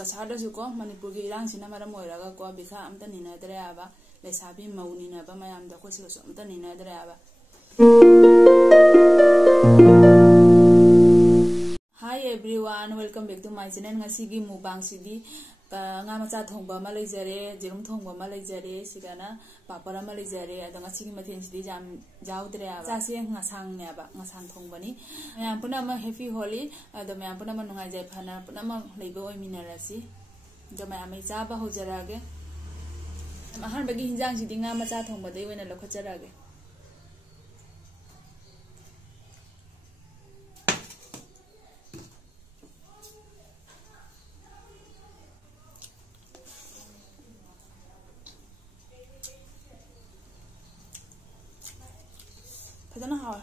ꯀꯁꯥꯔꯗꯁꯨꯀꯣ ꯃꯅꯤꯄꯨꯔꯒꯤ ꯏꯔꯥꯡꯁꯤꯅ ꯃꯔꯝ ꯑꯣꯏꯔꯒꯀꯣ ꯕꯤꯈꯥ ꯑꯝꯇ ꯅꯤꯅꯗ꯭ꯔꯦ ꯍꯥꯏꯕ ꯂꯩꯁꯥꯕꯤ ꯃꯧ ꯅꯤꯅꯕ ꯃꯌꯥꯝꯗꯣ ꯑꯩꯈꯣꯏ ꯁꯤꯗꯁꯨ ꯑꯝꯇ ꯅꯤꯅꯗ꯭ꯔꯦ ꯍꯥꯏꯕ Hi everyone, welcome back to my channel. Ngasigi mukbang sidi nga macha thongba ma leijare, jerum thongba ma leijare, sigana papar ma leijare. Ado ngasigi mathen sidi jam jaudre aba. Chase ngasang ne aba, ngasang thongbani. Mayam puna ma happy Holi, ado mayam puna ma nungai jai phana, puna ma leibo oi minarasi. Ado mayam ai chaba hojarage. Ahan bagi hinjang sidi nga macha thongba dei oina lokhajarage. Fazana hawa.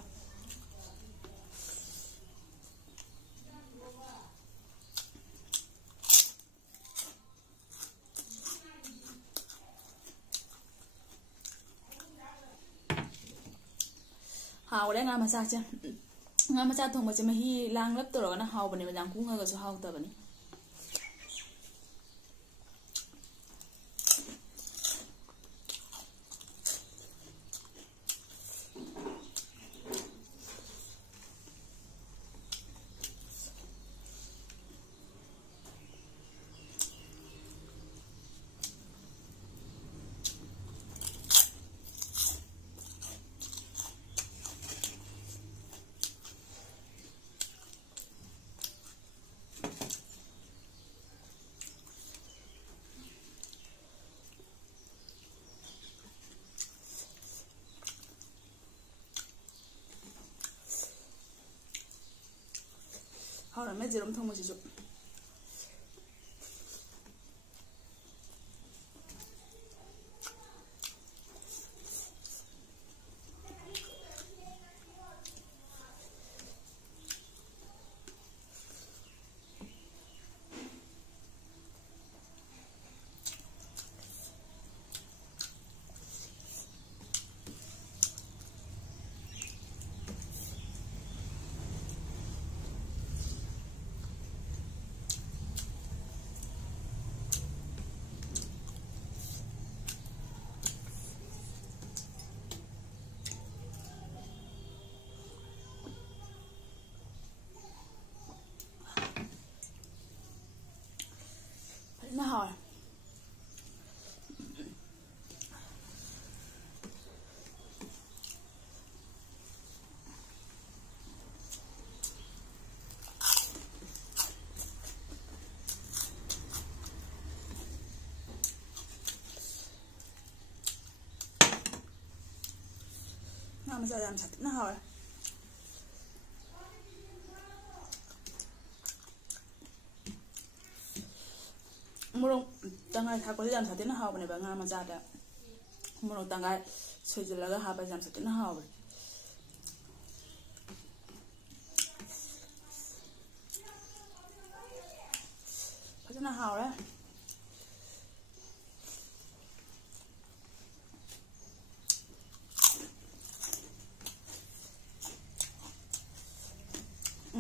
Hawa le nga macha cha. Nga macha thongba che mahi lang lap to ro na hawa bani majang ku nga ga so hawa ta bani. Hawa me jerum thongba sisu. Hawa. Nga macha jam sat na hawa. Murong tangai thakwa jam satina hawa ne ba nga macha da murong tangai sojilaga haba jam satina hawa phajana hawa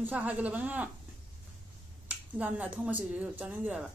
sa hagala banga jam na thongma si chaning dira ba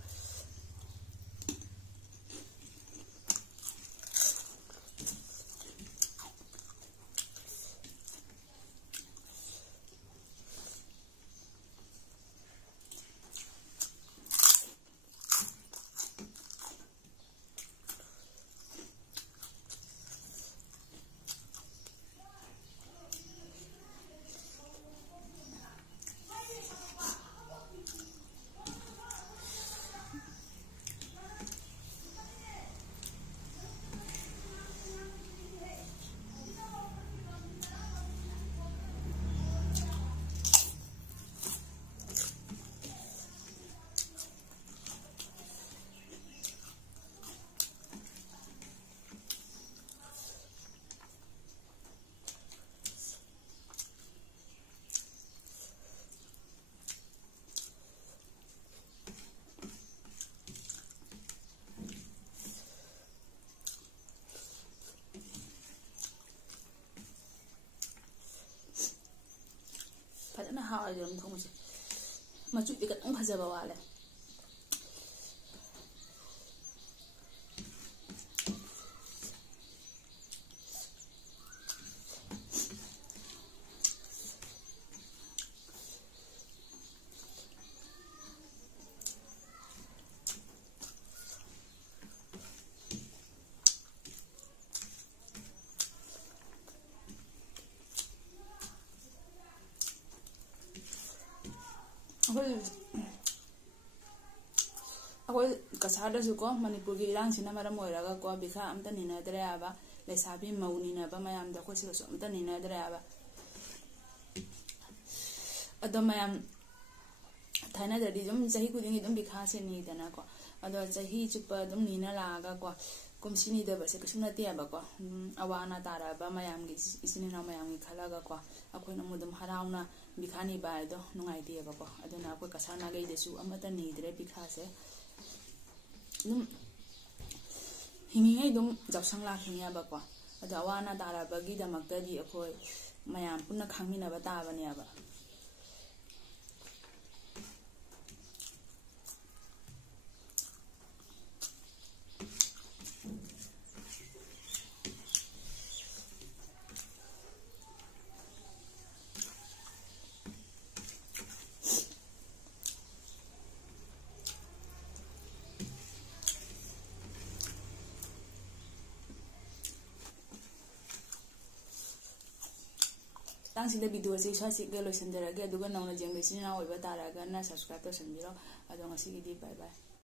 Phajana hawa jerum thongba si machu ti ka tang phajaba wale ꯑꯩꯈꯣꯏ ꯀꯁꯥꯔꯗꯁꯨꯀꯣ ꯃꯅꯤꯄꯨꯔꯒꯤ ꯏꯔꯥꯡꯁꯤꯅ ꯃꯔꯝ ꯑꯣꯏꯔꯒꯀꯣ ꯕꯤꯈꯥ ꯑꯝꯇ ꯅꯤꯅꯗ꯭ꯔꯦ ꯍꯥꯏꯕ ꯂꯩꯁꯥꯕꯤ ꯃꯧ ꯅꯤꯅꯕ ꯃꯌꯥꯝꯗꯣ ꯑꯩꯈꯣꯏ ꯁꯤꯗꯁꯨ ꯑꯝꯇ ꯅꯤꯅꯗ꯭ꯔꯦ ꯍꯥꯏꯕ ꯑꯗꯣ ꯃꯌꯥꯝ ꯊꯥꯏꯅꯗꯗꯤ ꯑꯗꯨꯝ ꯆꯍꯤ ꯈꯨꯗꯤꯡꯒꯤ ꯑꯗꯨꯝ ꯕꯤꯈꯥꯁꯦ ꯅꯤꯗꯅꯀꯣ ꯑꯗꯣ ꯆꯍꯤ ꯆꯨꯞꯄ ꯑꯗꯨꯝ ꯅꯤꯅ ꯂꯥꯛꯑꯒꯀꯣ ꯀꯨꯝꯁꯤ ꯅꯤꯗꯕꯁꯦ ꯀꯩꯁꯨ ꯅꯠꯇꯦ ꯍꯥꯏꯕꯀꯣ ꯑꯋꯥ ꯑꯅꯥ ꯇꯥꯔꯛꯑꯕ ꯃꯌꯥꯝꯒꯤ ꯏꯆꯤꯟ ꯏꯅꯥꯎ ꯃꯌꯥꯝꯒꯤ ꯈꯜꯂꯒꯀꯣ ꯑꯩꯈꯣꯏꯅ ꯑꯃꯨꯛ ꯑꯗꯨꯝ ꯍꯔꯥꯎꯅ ꯕꯤꯈꯥ ꯅꯤꯕ ꯍꯥꯏꯗꯣ ꯅꯨꯡꯉꯥꯏꯇꯦꯕꯀꯣ ꯑꯗꯨꯅ ꯑꯩꯈꯣꯏ ꯀꯁꯥꯔ ꯅꯥꯒꯩꯗꯁꯨ ꯑꯃꯠꯇ ꯅꯤꯗ꯭ꯔꯦ ꯕꯤꯈꯥꯁꯦ ꯑꯗꯨꯝ ꯍꯤꯡꯉꯤꯉꯩ ꯑꯗꯨꯝ ꯌꯥꯎꯁꯪ ꯂꯥꯛꯈꯤꯅꯦꯕꯀꯣ ꯑꯗꯣ ꯑꯋꯥ ꯑꯅꯥ ꯇꯥꯔꯛꯄꯒꯤꯗꯃꯛꯇꯗꯤ ꯑꯩꯈꯣꯏ ꯃꯌꯥꯝ ꯄꯨꯟꯅ ꯈꯪꯃꯤꯟꯅꯕ ꯇꯥꯕꯅꯦꯕ ꯃꯇꯥꯡꯁꯤꯗ ꯚꯤꯗꯤꯑꯣꯁꯤ ꯁ꯭ꯋꯥꯏꯁꯤꯒ ꯂꯣꯏꯁꯤꯟꯖꯔꯒꯦ ꯑꯗꯨꯒ ꯅꯧꯅ ꯌꯦꯡꯕ ꯏꯆꯤꯟ ꯏꯅꯥꯎ ꯑꯣꯏꯕ ꯇꯥꯔꯒꯅ ꯁꯕꯁꯀ꯭ꯔꯥꯏꯕ ꯇꯧꯁꯟꯕꯤꯔꯣ ꯑꯗꯣ ꯉꯁꯤꯒꯤꯗꯤ ꯕꯥꯏ ꯕꯥꯏ